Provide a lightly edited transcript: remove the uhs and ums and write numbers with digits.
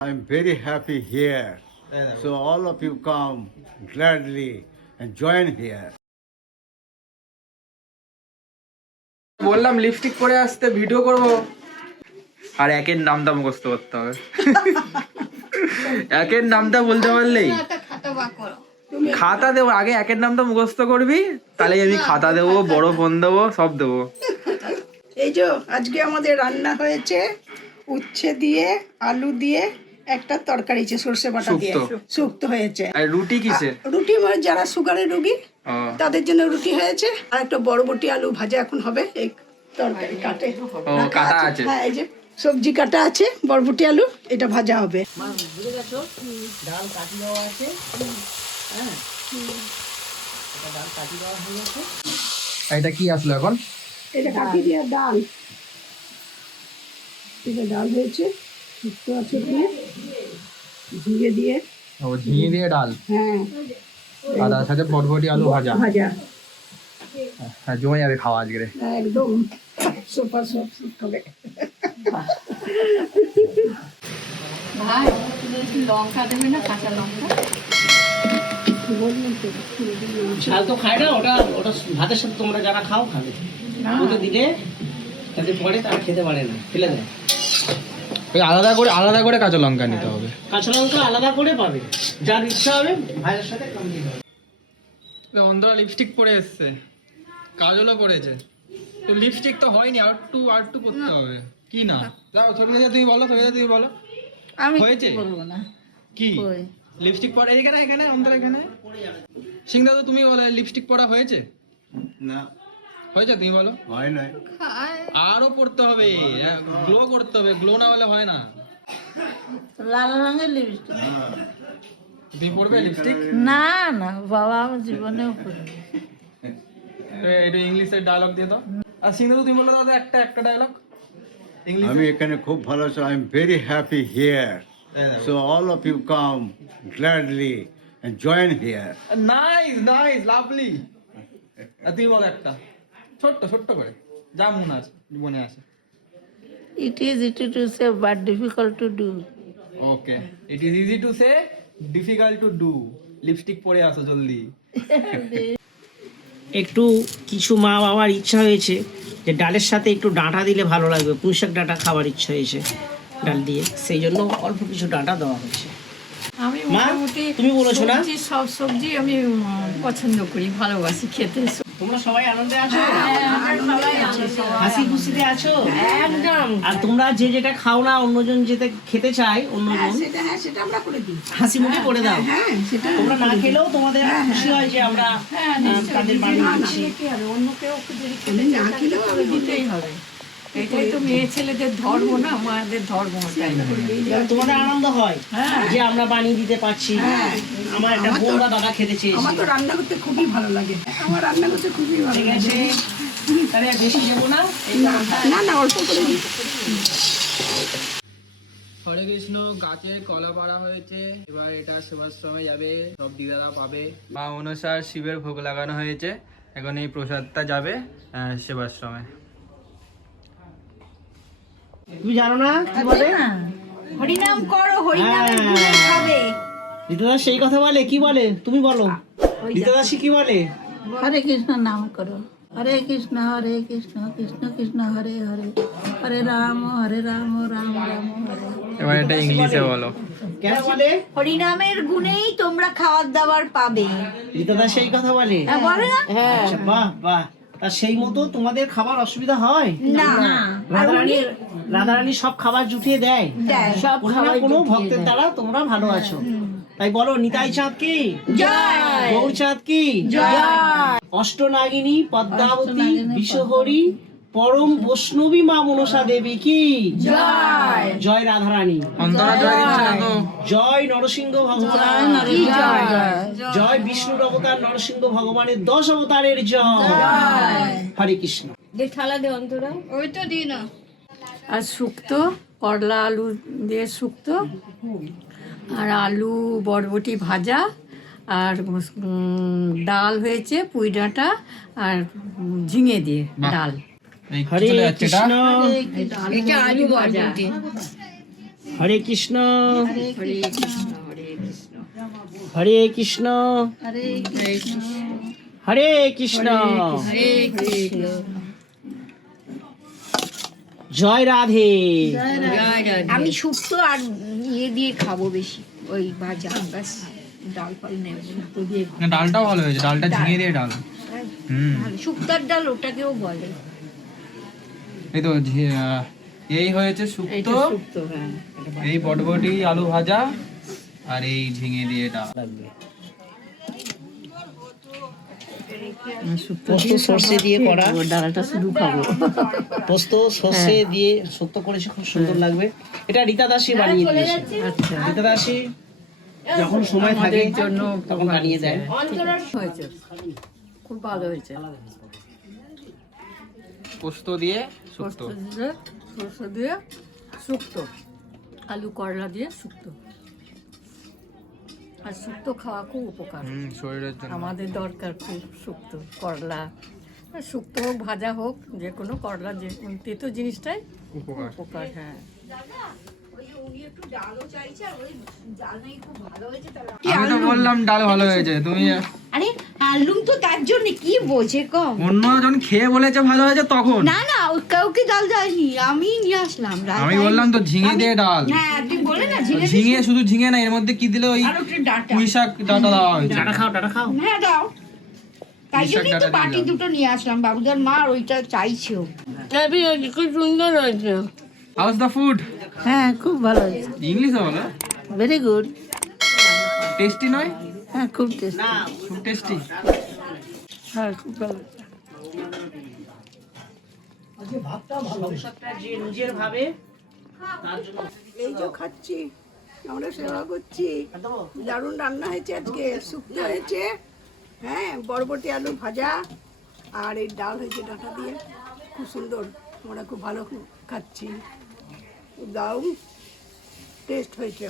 I'm very happy here. So all of you come gladly and join here. বললাম lipstick পরে আসতে video করব আর একের নামটা মুখস্থ করতে হবে। একের নামটা বলতে পারলেই খাতা দেবো। আগে একের নামটা মুখস্থ করবি, তাহলে আমি খাতা দেবো, বড় ফোন দেবো, সব দেবো। এই যে আজকে আমাদের রান্না হয়েছে উচ্ছে দিয়ে আলু দিয়ে একটা তরকারি, সরষে বাটা দিয়ে শুক্তো হয়েছে। আর রুটি কিসে? রুটি যারা সুগারের রোগী তাদের জন্য রুটি হয়েছে, আর একটা বড়বটি আলু ভাজা এখন হবে। এই তরকারি কাটা আছে, হ্যাঁ এই যে সবজি কাটা আছে, বড়বটি আলু এটা ভাজা হবে। ডাল কাটি দেওয়া আছে, হ্যাঁ ডাল কাটি দেওয়া হয়ে গেছে। এটা কি আসলো এখন? এটা কাটি দিয়ে ডাল, এটা ডাল হয়েছে, শুক্তো আছে দিয়ে ঝিঙে দিয়ে, ও ঝিঙে দিয়ে ডাল, হ্যাঁ আর তার সাথে বটবটি আলু ভাজা। ভাজা হ্যাঁ, জমে যাবে খাওয়া আজকে একদম সুপার সব হবে। ভাই লঙ্কা দেবে না, কাঁচা লঙ্কা? ঝাল তো খায় না, ওটা ওটা ভাতের সাথে তোমরা যারা খাও খাবে, ওটা দিলে তাদের পরে তারা খেতে পারে না, ফেলে দেয়। ওই আলাদা করে কাঁচা লঙ্কা নিতে হবে। কাঁচা লঙ্কা আলাদা করে পাবে, যার ইচ্ছা হবে ভাইয়ের সাথে কমিয়ে দেবে। অন্ধরা লিপস্টিক পরে এসছে, কাজলও পরেছে, তো লিপস্টিক তো হয়নি, আর একটু করতে হবে। কি না যাও ছবিটা তুমি বলো, তুমি বলো আমি হয়েছে বলবো না কি লিপস্টিক পরা এখানে অন্তর এখানে। সিংদা তো তুমি বলো লিপস্টিক পরা হয়েছে না হয়েছে, তুমি বলো। হয় নাই। আরো পড়তে হবে, গ্লো করতে হবে, গ্লো না হলে হয় না। লাল রঙের লিপস্টিক তুমি পড়বে লিপস্টিক? না না বাবা, আমার জীবনেও পড়বে। একটু ইংলিশের ডায়লগ দিয়ে দাও। আর সিংদা তো তুমি বলো দাদা একটা ডায়লগ ইংলিশ। আমি এখানে খুব ভালো আছি। I'm very happy here. So all of you come gladly and join here. Nice lovely. আর তুমি বলো একটা ছোট্ট করে, যা মনে আছে। It is easy to say but difficult to do. Okay, it is easy to say difficult to do. Lipstick পরে আসো জলদি। একটু কিছু মা বাবার ইচ্ছা হয়েছে যে ডালের সাথে একটু ডাঁটা দিলে ভালো লাগবে, পুঁইশাক ডাঁটা খাবার ইচ্ছা হয়েছে ডাল দিয়ে, সেই জন্য অল্প কিছু ডাঁটা দেওয়া হয়েছে। আমি মা, মোটামুটি তুমি বলেছো না? সব সবজি আমি পছন্দ করি, ভালোবাসি খেতে। তোমরা সবাই আনন্দে আছো, হাসি খুশিতে আছো একদম। আর তোমরা যে যেটা খাও না, অন্যজন যেটা খেতে চায়, অন্যজন সেটা আমরা করে দিই, হাসি মুখে করে দাও। তোমরা না খেলেও তোমাদের খুশি হয় যে আমরা তাদের বানিয়ে দিচ্ছি। অন্য কেউ যদি খেতে না খেলেও করে দিতেই হবে। এটাই তো মেয়ে ছেলেদের ধর্ম না, মায়েদের ধর্ম। তোমাদের আনন্দ হয় যে আমরা বানিয়ে দিতে পারছি। আমার একটা বোন বা দাদা খেতে চেয়েছে। আমার তো রান্না করতে খুবই ভালো লাগে, আমার রান্না করতে খুবই ভালো ঠিক লাগে। আছে, তাহলে আর বেশি দেবো না, না অল্প করে দিই। হরে কৃষ্ণ। গাছে কলা পাড়া হয়েছে, এবার এটা সেবাশ্রমে যাবে, সব দিদারা পাবে। মা মনসার শিবের ভোগ লাগানো হয়েছে, এখন এই প্রসাদটা যাবে সেবাশ্রমে। তুমি জানো না কি বলে? হরিনাম করো, হরিনামের গুণে খাবে। রীতাদা সেই কথা বলে, কি বলে তুমি বলো? রীতাদাসী কি বলে? হরে কৃষ্ণ নাম করো, হরে কৃষ্ণ কৃষ্ণ কৃষ্ণ হরে হরে, হরে রাম রাম রাম হরে। এবার এটা ইংলিশে বলো। কেন বলে? হরিনামের গুণেই তোমরা খাবার দাবার পাবে। রীতাদা সেই কথা বলে? বলে না? আচ্ছা, বাহ। তা সেই মতো তোমাদের খাবার অসুবিধা হয় না, রাধারানী সব খাবার জুটিয়ে দেয়, সব খাবার কোনো ভক্তের দ্বারা তোমরা ভালো আছো। তাই বলো, নিতাই চাঁদ কি জয়, গৌর চাঁদ কি জয়, অষ্টনাগিনী পদ্মাবতী বিশ্বহরি পরম বৈষ্ণবী মা মনসা দেবী কি জয়, জয় রাধারানী। অন্তরা জয় দিচ্ছে না তো? জয় নরসিংহ ভগবান, জয়, জয় বিষ্ণুর অবতার নরসিংহ ভগবানের 10 অবতারের জয়। হরে কৃষ্ণ। ওই তো দিই না। আর শুক্তো, করলা আলু দিয়ে শুক্তো, আর আলু বরবটি ভাজা, আর ডাল হয়েছে পুঁই ডাঁটা আর ঝিঙে দিয়ে ডাল। এই হরে চলে যাচ্ছে এটা। কৃষ্ণ। এটা আলু ভাজা। হরে কৃষ্ণ হরে কৃষ্ণ হরে কৃষ্ণ হরে কৃষ্ণ হরে কৃষ্ণ হরে কৃষ্ণ হরে কৃষ্ণ জয় রাধে। জয় রাধে। আমি শুক্তো আর ইয়ে দিয়ে খাবো বেশি, ওই ভাজা ব্যাস, ডাল ফাল নেব না। ডালটাও ভালো হয়েছে, ডালটা ঝিঙে দিয়ে ডাল। ভালো শুক্তার ডাল ওটাকেও বলে। এই তো এই হয়েছে শুক্তো, শুক্তো, হ্যাঁ এই বটবটি আলু ভাজা আর এই ঝিঙে দিয়ে ডাল। পোস্ত সর্ষে দিয়ে করা, ডালটা শুধু খাবো। পোস্ত সর্ষে দিয়ে শুক্তো করেছে, খুব সুন্দর লাগবে। এটা রীতা দাসী বানিয়ে দিয়েছে। আচ্ছা, রীতা দাসী যখন সময় থাকে জন্য তখন বানিয়ে দেয়। হয়েছে, খুব ভালো হয়েছে। পোস্ত দিয়ে শুক্তো। সরষে দিয়ে শুক্তো, আলু করলা দিয়ে শুক্তো। আর শুক্তো খাওয়া খুব উপকার, শরীরের জন্য আমাদের দরকার খুব শুক্তো, করলা। আর শুক্তো হোক ভাজা হোক, যে কোনো করলা, যে তেতো জিনিসটাই উপকার। উপকার। হ্যাঁ, আমি তো বললাম ডাল ভালো হয়েছে, তুমি আরে আলুম তো তার জন্য কি বোঝে কম। অন্যজন খেয়ে বলেছে ভালো হয়েছে তখন না না, ওই কাউকে ডাল দেয়নি, আমি নিয়ে আসলাম ডাল। আমি বললাম তো ঝিঙে দিয়ে ডাল। হ্যাঁ তুই বলে না ঝিঙে দিয়ে- ঝিঙে শুধু ঝিঙে না, এর মধ্যে কি দিলে ওই আর একটু ডাঁটা। পুঁই শাক ডাটা দেওয়া হয়েছে। ডাটা খাও, ডাটা খাও। হ্যাঁ দাও, তাই পুঁই শাক জন্যই তো ডাঁটা বাটি দিলাম। দুটো নিয়ে আসলাম, বাবুদার মা আর ওইটা চাইছেও। খুব সুন্দর হয়েছে। হাউস দ্য ফুড, হ্যাঁ খুব ভালো হয়েছে, ইংলিশে বলো। Very good. টেস্টি নয়? হ্যাঁ খুব টেস্টি, খুব টেস্টি। হ্যাঁ খুব ভালো। ভবিষ্যৎটা যে নিজের ভাবে তার জন্য এই যে খাচ্ছি, আমরা সেবা করছি। দারুণ রান্না হয়েছে আজকে, শুক্তো হয়েছে, হ্যাঁ বরবটি আলু ভাজা, আর এই ডাল হয়েছে ডাঁটা দিয়ে, খুব সুন্দর। আমরা খুব ভালো খাচ্ছি, দারুণ টেস্ট হয়েছে।